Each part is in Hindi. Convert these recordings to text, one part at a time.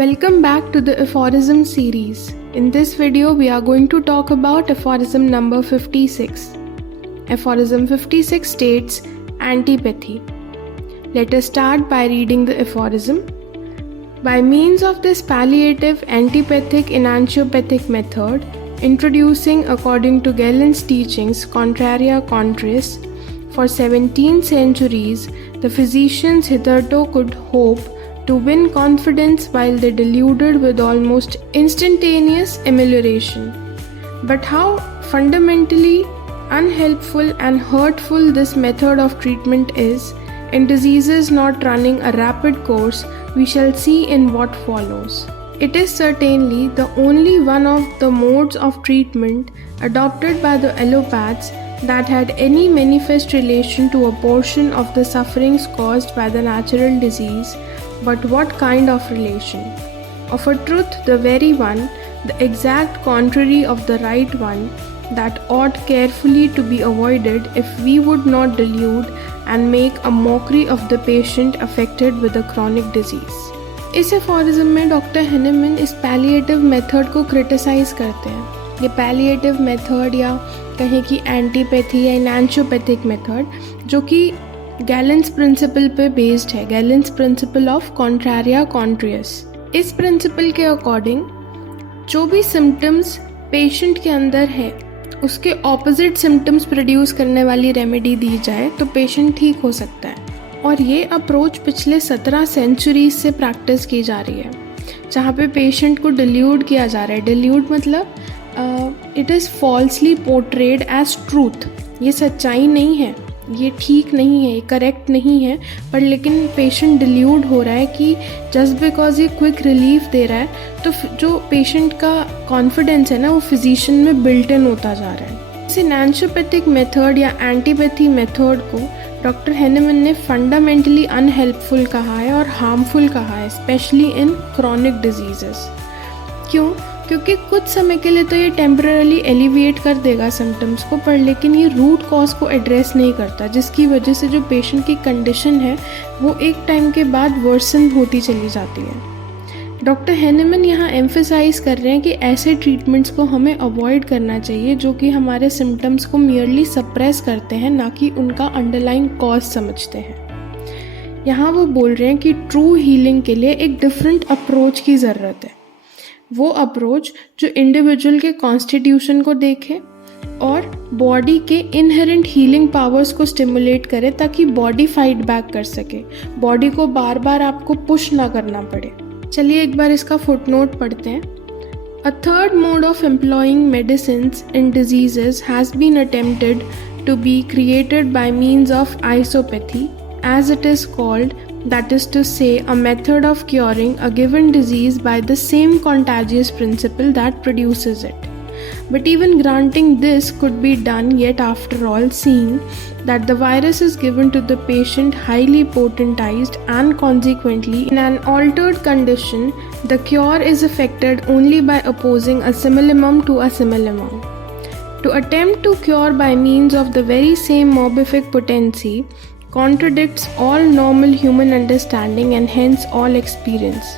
Welcome back to the aphorism series. In this video, we are going to talk about aphorism number 56. Aphorism 56 states antipathy. Let us start by reading the aphorism. By means of this palliative antipathic enantiopathic method, introducing according to Galen's teachings contraria contrariis, for 17 centuries, the physicians hitherto could hope to win confidence while they deluded with almost instantaneous amelioration. But how fundamentally unhelpful and hurtful this method of treatment is in diseases not running a rapid course, we shall see in what follows. It is certainly the only one of the modes of treatment adopted by the allopaths that had any manifest relation to a portion of the sufferings caused by the natural disease. But what kind of relation? Of a truth, the very one, the exact contrary of the right one, that ought carefully to be avoided if we would not delude and make a mockery of the patient affected with a chronic disease. इस एफोरिज्म में डॉक्टर हेनेमन इस पैलिएटिव मेथड को क्रिटिसाइज करते हैं। ये पैलिएटिव मेथड या कहें कि एंटीपैथी या एनांशियोपैथिक मेथड जो कि गैलेंस प्रिंसिपल पे बेस्ड है, गैलेंस प्रिंसिपल ऑफ कॉन्ट्रारिया कॉन्ट्रियस। इस प्रिंसिपल के अकॉर्डिंग जो भी सिम्टम्स पेशेंट के अंदर है उसके ऑपोजिट सिम्टम्स प्रोड्यूस करने वाली रेमेडी दी जाए तो पेशेंट ठीक हो सकता है। और ये अप्रोच पिछले 17 सेंचुरीज से प्रैक्टिस की जा रही है, जहाँ पे पेशेंट को डिल्यूड किया जा रहा है। डिल्यूड मतलब it is falsely portrayed as truth. ये सच्चाई नहीं है, ये ठीक नहीं है, ये करेक्ट नहीं है, पर लेकिन पेशेंट डिल्यूड हो रहा है कि जस्ट बिकॉज ये क्विक रिलीफ दे रहा है तो जो पेशेंट का कॉन्फिडेंस है ना वो फिजिशियन में बिल्ट इन होता जा रहा है। इस एनांशियोपैथिक मेथड या एंटीपैथी मेथड को डॉक्टर हेनेमन ने फंडामेंटली अनहेल्पफुल कहा है और हार्मफुल कहा है, स्पेशली इन क्रॉनिक डिजीजेस। क्यों? क्योंकि कुछ समय के लिए तो ये टेम्पररी एलिविएट कर देगा सिम्टम्स को, पर लेकिन ये रूट कॉज को एड्रेस नहीं करता, जिसकी वजह से जो पेशेंट की कंडीशन है वो एक टाइम के बाद वर्सन होती चली जाती है। डॉक्टर हेनेमन यहाँ एम्फेसाइज कर रहे हैं कि ऐसे ट्रीटमेंट्स को हमें अवॉइड करना चाहिए जो कि हमारे सिम्टम्स को मियरली सप्रेस करते हैं, ना कि उनका अंडरलाइंग कॉज समझते हैं। यहाँ वो बोल रहे हैं कि ट्रू हीलिंग के लिए एक डिफरेंट अप्रोच की ज़रूरत है। वो अप्रोच जो इंडिविजुअल के कॉन्स्टिट्यूशन को देखे और बॉडी के इनहेरेंट हीलिंग पावर्स को स्टिमुलेट करे ताकि बॉडी फाइट बैक कर सके, बॉडी को बार बार आपको पुश ना करना पड़े। चलिए एक बार इसका फुटनोट पढ़ते हैं। A third mode of employing medicines in diseases has been attempted to be created by means of isopathy, as it is called, that is to say, a method of curing a given disease by the same contagious principle that produces it. But even granting this could be done, yet after all, seeing that the virus is given to the patient highly potentized and consequently in an altered condition, the cure is effected only by opposing a simillimum to a simillimum. To attempt to cure by means of the very same morbific potency contradicts all normal human understanding and hence all experience.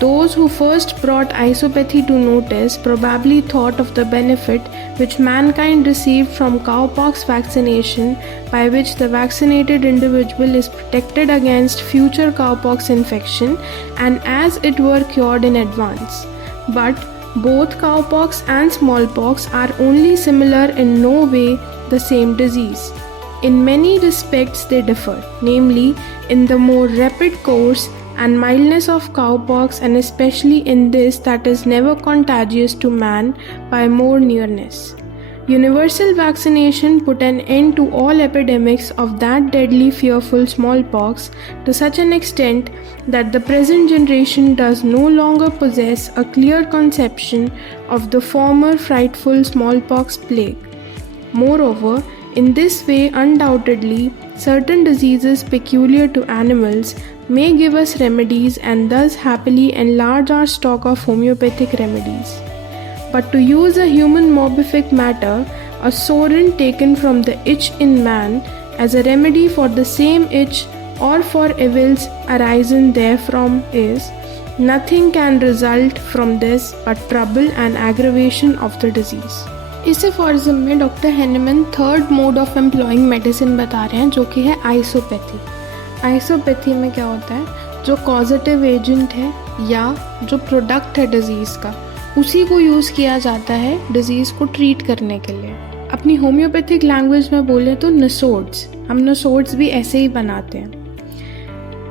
Those who first brought isopathy to notice probably thought of the benefit which mankind received from cowpox vaccination, by which the vaccinated individual is protected against future cowpox infection and as it were cured in advance. But both cowpox and smallpox are only similar, in no way the same disease. In many respects they differ, namely in the more rapid course and mildness of cowpox, and especially in this that is never contagious to man by more nearness. Universal vaccination put an end to all epidemics of that deadly fearful smallpox to such an extent that the present generation does no longer possess a clear conception of the former frightful smallpox plague. Moreover, in this way, undoubtedly, certain diseases peculiar to animals may give us remedies and thus happily enlarge our stock of homeopathic remedies. But to use a human morbific matter, a sorin taken from the itch in man, as a remedy for the same itch or for evils arisen therefrom is, Nothing can result from this but trouble and aggravation of the disease. इस एफोरिज्म में doctor Hahnemann third mode of employing medicine बता रहे हैं, जो कि है आइसोपैथी। आइसोपैथी में क्या होता है, जो कॉजेटिव एजेंट है या जो प्रोडक्ट है डिजीज़ का, उसी को यूज़ किया जाता है डिजीज़ को ट्रीट करने के लिए। अपनी होम्योपैथिक लैंग्वेज में बोले तो नसोड्स, हम नसोड्स भी ऐसे ही बनाते हैं।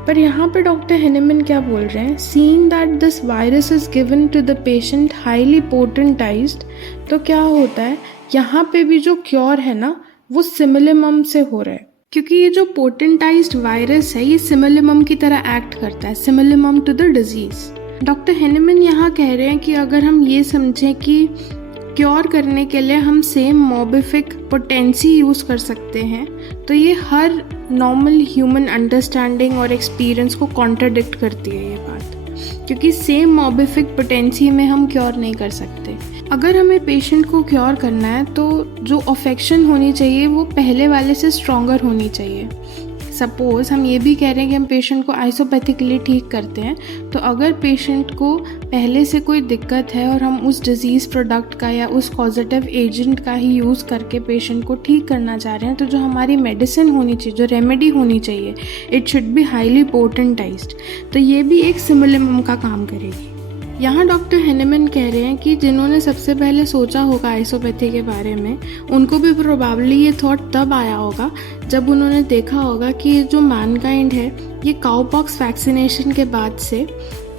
पर यहाँ पे डॉक्टर हेनेमन क्या बोल रहे हैं, seeing that this virus is given to the patient highly potentised, तो क्या होता है यहाँ पे भी जो क्योर है ना वो सिमिलिमम से हो रहा है, क्योंकि ये जो पोटेंटाइज्ड वायरस है ये सिमिलिमम की तरह एक्ट करता है, simillimum to the disease. Doctor Hahnemann यहाँ कह रहे हैं कि अगर हम ये समझें कि क्योर करने के लिए हम सेम मोबिफिक पोटेंसी यूज़ कर सकते हैं, तो ये हर नॉर्मल ह्यूमन अंडरस्टैंडिंग और एक्सपीरियंस को कॉन्ट्राडिक्ट करती है ये बात, क्योंकि सेम मोबिफिक पोटेंसी में हम क्योर नहीं कर सकते। अगर हमें पेशेंट को क्योर करना है तो जो अफेक्शन होनी चाहिए वो पहले वाले से स्ट्रॉन्गर होनी चाहिए। सपोज़ हम ये भी कह रहे हैं कि हम पेशेंट को आइसोपैथिकली ठीक करते हैं, तो अगर पेशेंट को पहले से कोई दिक्कत है और हम उस डिजीज़ प्रोडक्ट का या उस पॉजिटिव एजेंट का ही यूज़ करके पेशेंट को ठीक करना चाह रहे हैं, तो जो हमारी मेडिसिन होनी चाहिए, जो रेमेडी होनी चाहिए, it should be highly potentised. तो ये भी एक सिमिलिमम का काम करेगी। यहाँ डॉक्टर हेनेमन कह रहे हैं कि जिन्होंने सबसे पहले सोचा होगा आइसोपैथी के बारे में, उनको भी प्रोबेबली ये थॉट तब आया होगा जब उन्होंने देखा होगा कि ये जो मैनकाइंड है ये काउपॉक्स वैक्सीनेशन के बाद से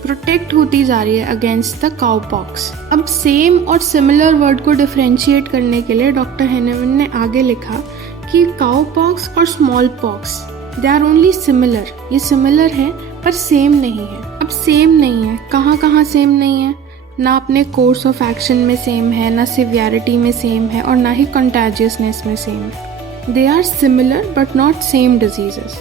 प्रोटेक्ट होती जा रही है अगेंस्ट द काउपॉक्स। अब सेम और सिमिलर वर्ड को डिफ्रेंशिएट करने के लिए डॉक्टर हेनेमन ने आगे लिखा कि काउपॉक्स और smallpox they are only similar, ये सिमिलर है पर सेम नहीं है। अब सेम नहीं है, कहाँ सेम नहीं है, ना अपने कोर्स ऑफ एक्शन में सेम है, ना सिवियरिटी में सेम है और ना ही कंटाजियसनेस में सेम है। They are similar but not same diseases.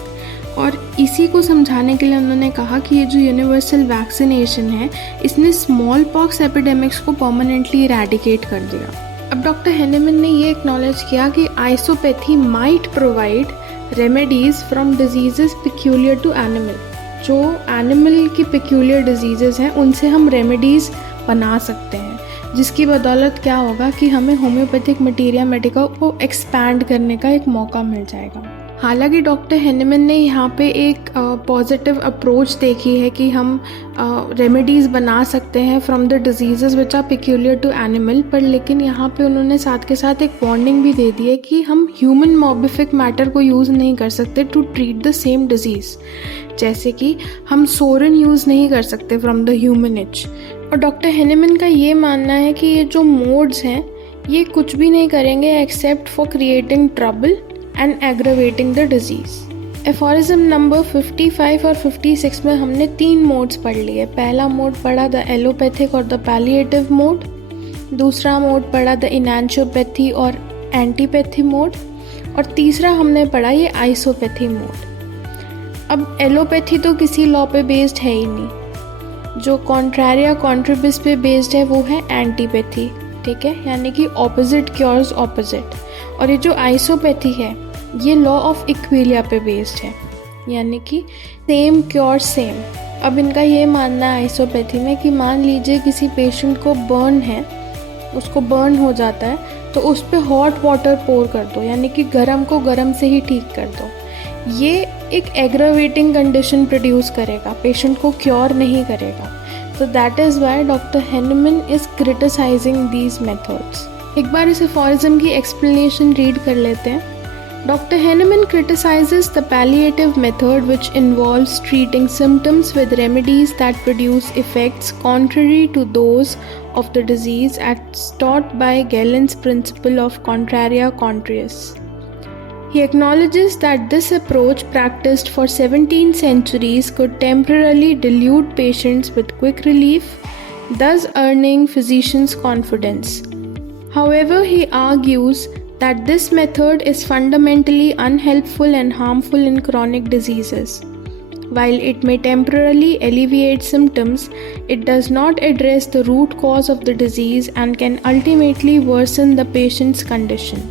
और इसी को समझाने के लिए उन्होंने कहा कि ये जो यूनिवर्सल वैक्सीनेशन है इसने स्मॉल पॉक्स एपिडेमिक्स को परमानेंटली इरेडिकेट कर दिया। अब डॉक्टर हेनेमन ने ये एक्नॉलेज किया कि isopathy might provide remedies from diseases peculiar to animal. जो एनिमल की पिक्यूलियर डिजीजेस हैं उनसे हम रेमेडीज़ बना सकते हैं, जिसकी बदौलत क्या होगा कि हमें होम्योपैथिक मटीरिया मेडिका को एक्सपैंड करने का एक मौका मिल जाएगा। हालांकि डॉक्टर हेनेमन ने यहाँ पे एक पॉजिटिव अप्रोच देखी है कि हम रेमेडीज़ बना सकते हैं from the diseases which are peculiar to animal, पर लेकिन यहाँ पे उन्होंने साथ के साथ एक वार्निंग भी दे दी है कि हम ह्यूमन मोबिफिक मैटर को यूज़ नहीं कर सकते to treat the same disease. जैसे कि हम सोरन यूज़ नहीं कर सकते फ्रॉम द ह्यूमन इच। और डॉक्टर हेनेमन का ये मानना है कि ये जो मोड्स हैं ये कुछ भी नहीं करेंगे except for creating trouble and aggravating the disease. Aphorism number 55 और 56 में हमने 3 मोड्स पढ़ लिए। पहला मोड पढ़ा द एलोपैथिक और द पैलिएटिव मोड, दूसरा मोड पढ़ा द इनैंशियोपैथी और एंटीपैथी मोड, और तीसरा हमने पढ़ा ये आइसोपैथी मोड। अब एलोपैथी तो किसी लॉ पे बेस्ड है ही नहीं, जो कॉन्ट्रारिया कॉन्ट्रिबिस पे बेस्ड है वो है एंटीपैथी, ठीक है, यानी कि ऑपोजिट क्योर्स ऑपोजिट। और ये जो आइसोपैथी है ये लॉ ऑफ इक्विलिया पे बेस्ड है, यानी कि सेम क्योर सेम। अब इनका ये मानना है आइसोपैथी में कि मान लीजिए किसी पेशेंट को बर्न है, उसको बर्न हो जाता है तो उस पर हॉट वाटर पोर कर दो, यानी कि गर्म को गर्म से ही ठीक कर दो। ये एक एग्रावेटिंग कंडीशन प्रोड्यूस करेगा, पेशेंट को क्योर नहीं करेगा। तो that is why doctor Hahnemann is criticising these methods. एक बार इस एफोरिज्म की एक्सप्लेनेशन रीड कर लेते हैं। Dr. Henneman criticizes the palliative method which involves treating symptoms with remedies that produce effects contrary to those of the disease as taught by Galen's principle of contraria contrarius. He acknowledges that this approach practiced for 17 centuries could temporarily delude patients with quick relief, thus earning physicians' confidence. However, he argues that this method is fundamentally unhelpful and harmful in chronic diseases. While it may temporarily alleviate symptoms, it does not address the root cause of the disease and can ultimately worsen the patient's condition.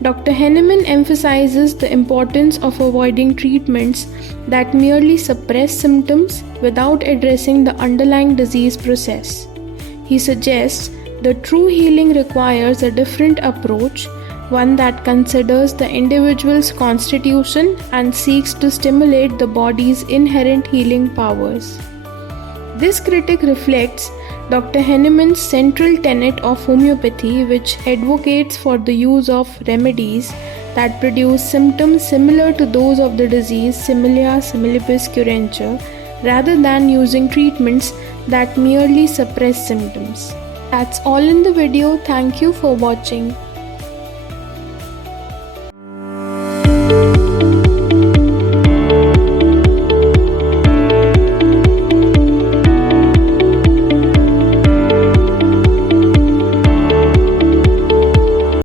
Dr. Henneman emphasizes the importance of avoiding treatments that merely suppress symptoms without addressing the underlying disease process. He suggests the true healing requires a different approach, one that considers the individual's constitution and seeks to stimulate the body's inherent healing powers. This critique reflects Dr. Henneman's central tenet of homeopathy, which advocates for the use of remedies that produce symptoms similar to those of the disease Similia similibus curantur, rather than using treatments that merely suppress symptoms. That's all in the video. Thank you for watching.